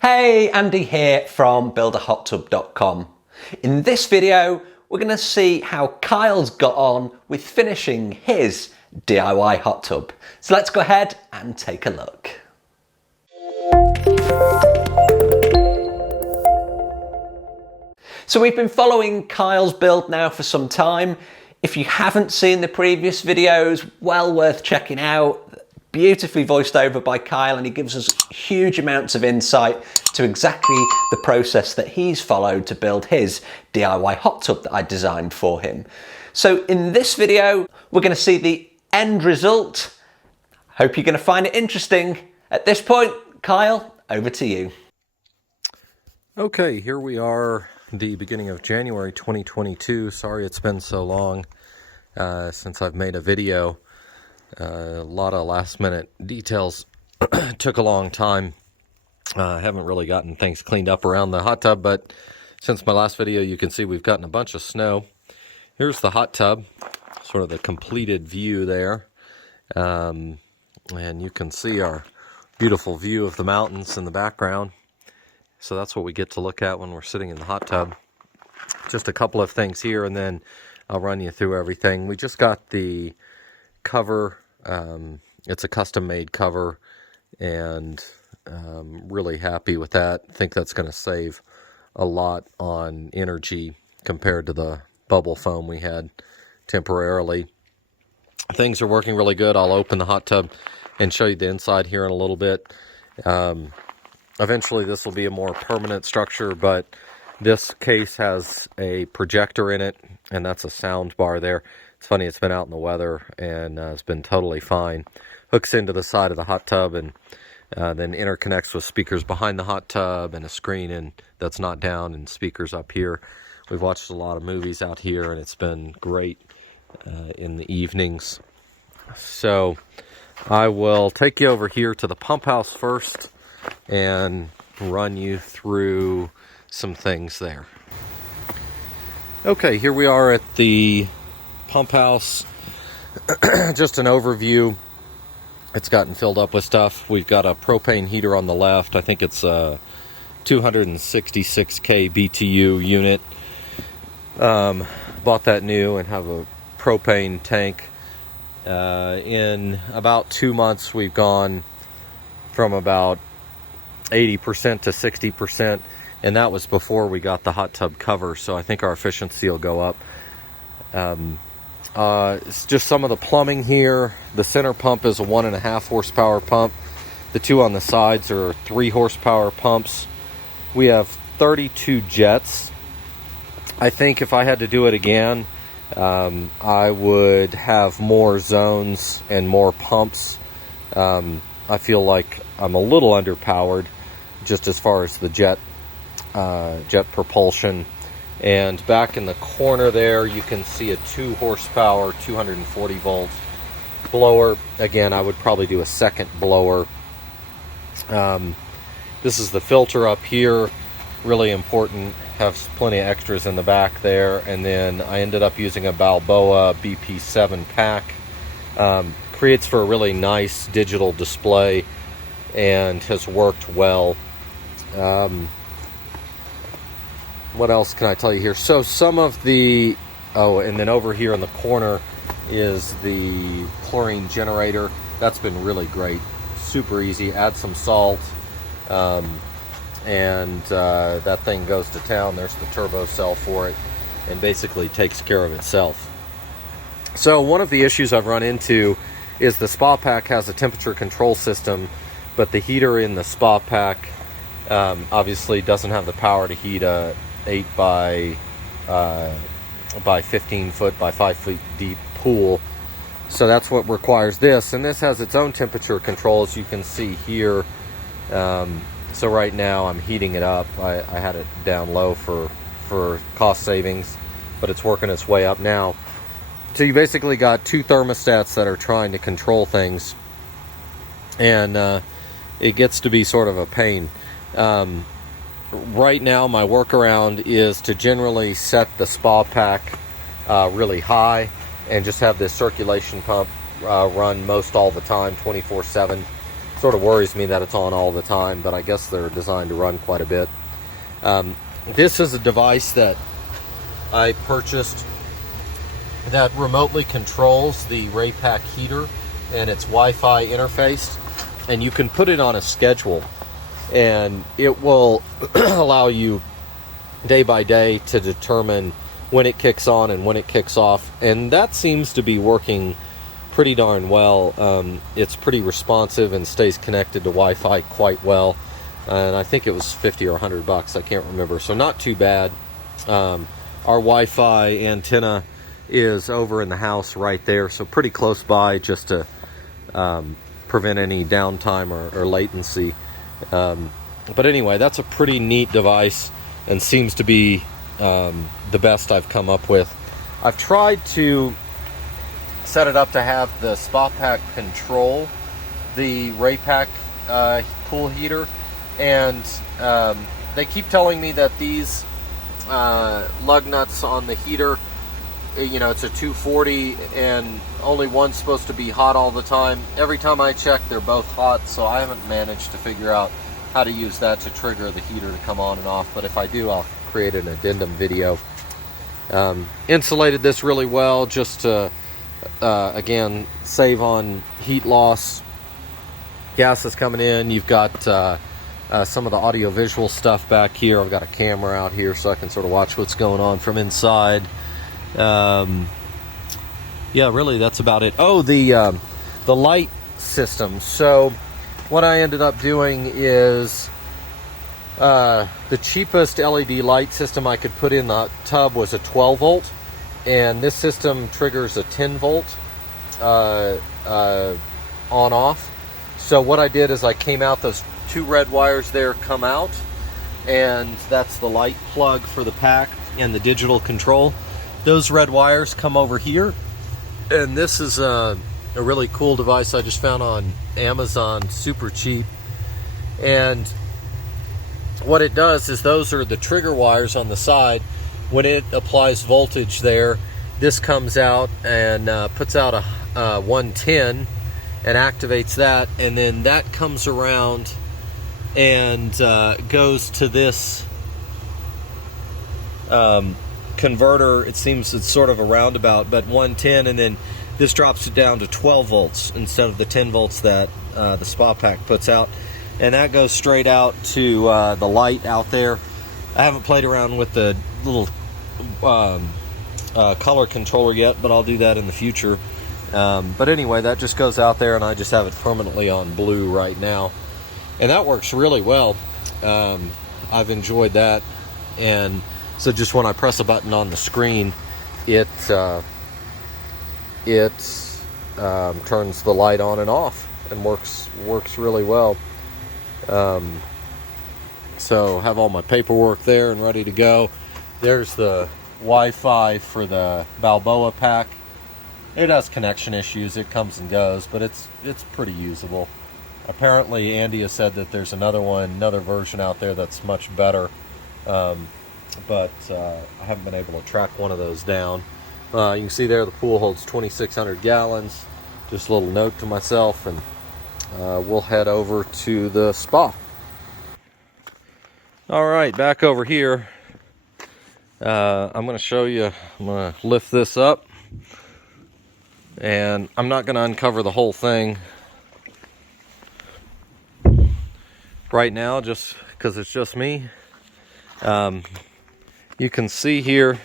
Hey, Andy here from builderhottub.com. In this video, we're going to see how Kyle's got on with finishing his DIY hot tub. So let's go ahead and take a look. So we've been following Kyle's build now for some time. If you haven't seen the previous videos, well worth checking out. Beautifully voiced over by Kyle, and he gives us huge amounts of insight to exactly the process that he's followed to build his DIY hot tub that I designed for him. So in this video, we're going to see the end result. Hope you're going to find it interesting. At this point, Kyle, over to you. Okay, here we are, the beginning of January 2022. Sorry it's been so long since I've made a video. A lot of last minute details. Took a long time. Haven't really gotten things cleaned up around the hot tub, but since my last video you can see we've gotten a bunch of snow. Here's the hot tub, sort of the completed view there. And you can see our beautiful view of the mountains in the background. So that's what we get to look at when we're sitting in the hot tub. Just a couple of things here and then I'll run you through everything. We just got the cover. It's a custom made cover, and really happy with that. I think that's going to save a lot on energy compared to the bubble foam we had temporarily. Things are working really good. I'll open the hot tub and show you the inside here in a little bit. Eventually this will be a more permanent structure, but this case has a projector in it, and that's a sound bar there. It's funny, it's been out in the weather and it's been totally fine. Hooks into the side of the hot tub and then interconnects with speakers behind the hot tub and a screen and that's not down, and speakers up here. We've watched a lot of movies out here and it's been great in the evenings. So I will take you over here to the pump house first and run you through some things there. Okay, here we are at the pump house. Just an overview. It's gotten filled up with stuff. We've got a propane heater on the left. I think it's a 266k BTU unit. Bought that new and have a propane tank. In about 2 months we've gone from about 80% to 60%, and that was before we got the hot tub cover, so I think our efficiency will go up. It's just some of the plumbing here. The center pump is a 1.5 horsepower pump. The two on the sides are 3 horsepower pumps. We have 32 jets. I think if I had to do it again, I would have more zones and more pumps. I feel like I'm a little underpowered just as far as the jet propulsion. And back in the corner there, you can see a 2 horsepower, 240 volts blower. Again, I would probably do a second blower. This is the filter up here, really important. Have plenty of extras in the back there. And then I ended up using a Balboa BP7 pack. Creates for a really nice digital display and has worked well. What else can I tell you here? So some of the, and then over here in the corner is the chlorine generator. That's been really great. Super easy. Add some salt, and that thing goes to town. There's the turbo cell for it, and basically takes care of itself. So one of the issues I've run into is the spa pack has a temperature control system, but the heater in the spa pack obviously doesn't have the power to heat a 8 by 15 foot by 5 feet deep pool. So that's what requires this, and this has its own temperature control, as you can see here. So right now I'm heating it up. I had it down low for cost savings, but it's working its way up now. So you basically got 2 thermostats that are trying to control things, and it gets to be sort of a pain. Right now my workaround is to generally set the spa pack really high and just have this circulation pump run most all the time, 24/7. Sort of worries me that it's on all the time, but I guess they're designed to run quite a bit. This is a device that I purchased that remotely controls the Raypak heater, and it's Wi-Fi interfaced, and you can put it on a schedule, and it will allow you day by day to determine when it kicks on and when it kicks off, and that seems to be working pretty darn well. It's pretty responsive and stays connected to Wi-Fi quite well, and I think it was 50 or 100 bucks, I can't remember, so not too bad. Our Wi-Fi antenna is over in the house right there, so pretty close by, just to prevent any downtime or latency. But anyway, that's a pretty neat device and seems to be the best I've come up with. I've tried to set it up to have the Spa Pack control the Raypak pool heater, and they keep telling me that these lug nuts on the heater, you know, it's a 240 and only one's supposed to be hot all the time. Every time I check, they're both hot, so I haven't managed to figure out how to use that to trigger the heater to come on and off, but if I do, I'll create an addendum video. Insulated this really well just to again save on heat loss. Gas is coming in. You've got some of the audio visual stuff back here. I've got a camera out here so I can sort of watch what's going on from inside. Yeah, really, that's about it. Oh, the light system. So what I ended up doing is the cheapest LED light system I could put in the tub was a 12 volt, and this system triggers a 10 volt on off. So what I did is I came out, those two red wires there come out, and that's the light plug for the pack and the digital control. Those red wires come over here, and this is a really cool device I just found on Amazon, super cheap. And what it does is those are the trigger wires on the side. When it applies voltage there, this comes out and puts out a 110 and activates that, and then that comes around and goes to this converter. It seems it's sort of a roundabout, but 110, and then this drops it down to 12 volts instead of the 10 volts that the Spa Pack puts out, and that goes straight out to the light out there. I haven't played around with the little color controller yet, but I'll do that in the future. But anyway, that just goes out there, and I just have it permanently on blue right now, and that works really well. I've enjoyed that, and so just when I press a button on the screen, it turns the light on and off and works really well. So have all my paperwork there and ready to go. There's the Wi-Fi for the Balboa pack. It has connection issues, it comes and goes, but it's pretty usable. Apparently Andy has said that there's another version out there that's much better, but I haven't been able to track one of those down. You can see there the pool holds 2,600 gallons. Just a little note to myself, and we'll head over to the spa. All right, back over here. I'm going to show you, I'm going to lift this up, and I'm not going to uncover the whole thing right now just because it's just me. You can see here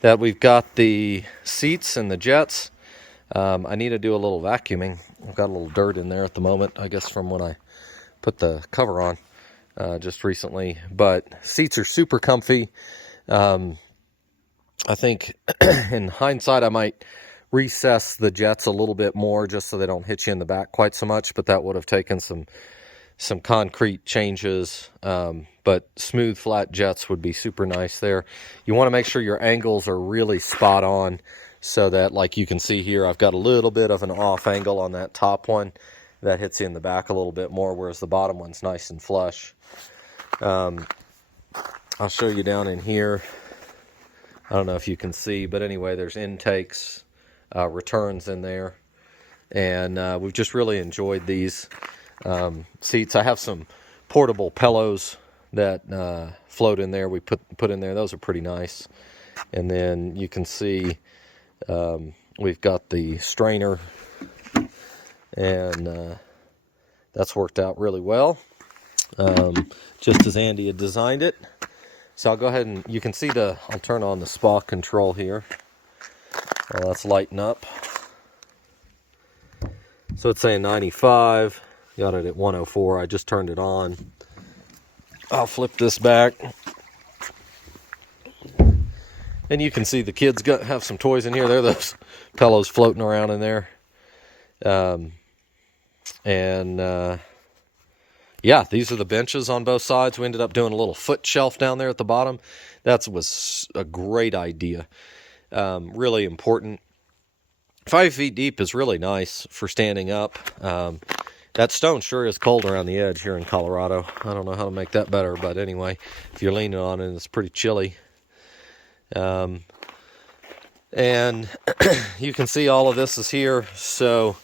that we've got the seats and the jets. I need to do a little vacuuming. I've got a little dirt in there at the moment, I guess from when I put the cover on just recently, but seats are super comfy. I think in hindsight I might recess the jets a little bit more just so they don't hit you in the back quite so much, but that would have taken some concrete changes. But smooth flat jets would be super nice there. You want to make sure your angles are really spot on so that, like you can see here, I've got a little bit of an off angle on that top one that hits you in the back a little bit more, whereas the bottom one's nice and flush. I'll show you down in here. I don't know if you can see, but anyway, there's intakes, returns in there, and we've just really enjoyed these. seats. I have some portable pillows that float in there. We put in there. Those are pretty nice. And then you can see we've got the strainer, and that's worked out really well, just as Andy had designed it. So I'll go ahead and you can see I'll turn on the spa control here. Well, that's lighting up. So it's saying 95. Got it at 104. I just turned it on. I'll flip this back. And you can see the kids have some toys in here. There are those pillows floating around in there. Yeah, these are the benches on both sides. We ended up doing a little foot shelf down there at the bottom. That was a great idea. Really important. 5 feet deep is really nice for standing up. That stone sure is cold around the edge here in Colorado. I don't know how to make that better, but anyway, if you're leaning on it, it's pretty chilly. And you can see all of this is here, so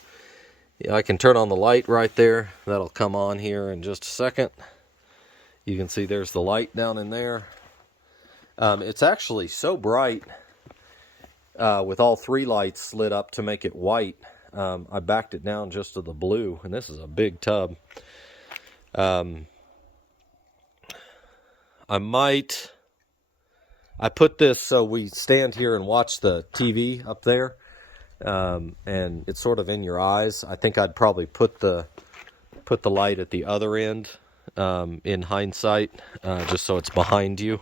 I can turn on the light right there. That'll come on here in just a second. You can see there's the light down in there. It's actually so bright with all 3 lights lit up to make it white. I backed it down just to the blue, and this is a big tub. I put this so we stand here and watch the TV up there, and it's sort of in your eyes. I think I'd probably put the light at the other end in hindsight, just so it's behind you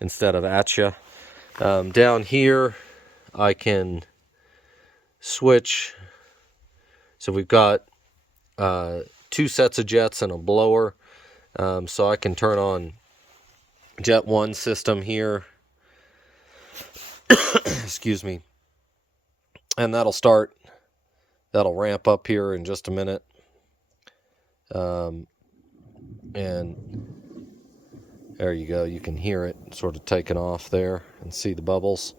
instead of at you. Down here, I can switch. So we've got 2 sets of jets and a blower, so I can turn on jet 1 system here. Excuse me. And that'll ramp up here in just a minute. And there you go. You can hear it sort of taking off there and see the bubbles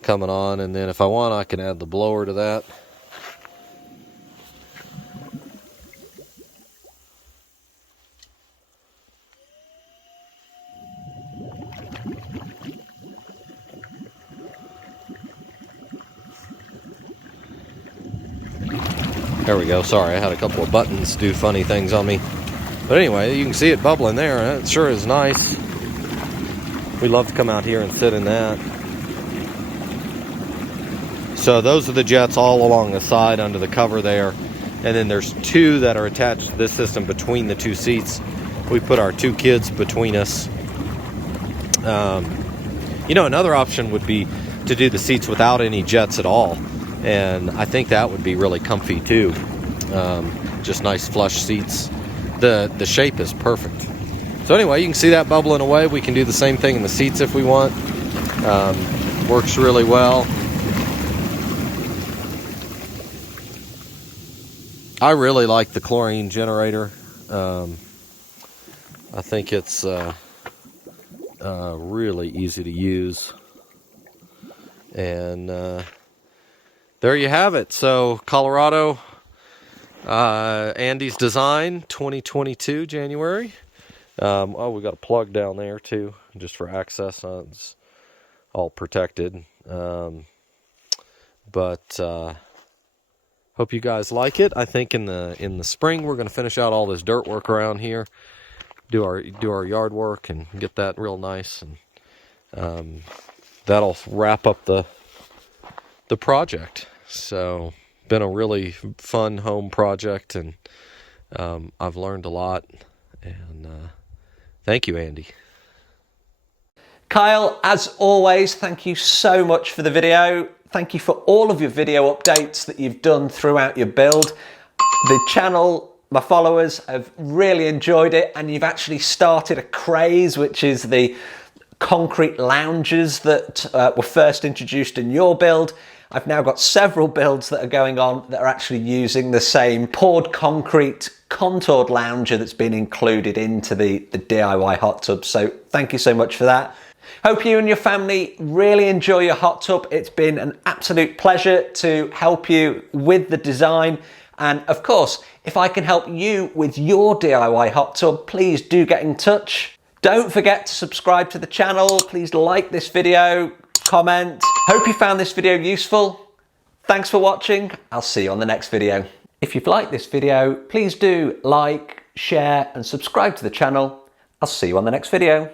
coming on. And then if I want, I can add the blower to that. There we go. Sorry, I had a couple of buttons do funny things on me. But anyway, you can see it bubbling there. It sure is nice. We love to come out here and sit in that. So those are the jets all along the side under the cover there. And then there's 2 that are attached to this system between the 2 seats. We put our 2 kids between us. Another option would be to do the seats without any jets at all. And I think that would be really comfy too. Just nice flush seats. The shape is perfect. So anyway, you can see that bubbling away. We can do the same thing in the seats if we want. Works really well. I really like the chlorine generator. I think it's really easy to use. And there you have it. So Colorado, Andy's design, 2022 January. We got a plug down there too, just for access. It's all protected. But hope you guys like it. I think in the spring we're going to finish out all this dirt work around here, do our yard work and get that real nice, and that'll wrap up the project. So been a really fun home project, and I've learned a lot, and thank you, Andy. Kyle, as always, thank you so much for the video. Thank you for all of your video updates that you've done throughout your build. The channel, my followers have really enjoyed it, and you've actually started a craze, which is the concrete lounges that were first introduced in your build. I've now got several builds that are going on that are actually using the same poured concrete contoured lounger that's been included into the DIY hot tub. So thank you so much for that. Hope you and your family really enjoy your hot tub. It's been an absolute pleasure to help you with the design. And of course, if I can help you with your DIY hot tub, please do get in touch. Don't forget to subscribe to the channel. Please like this video, comment. Hope you found this video useful. Thanks for watching. I'll see you on the next video. If you've liked this video, please do like, share and subscribe to the channel. I'll see you on the next video.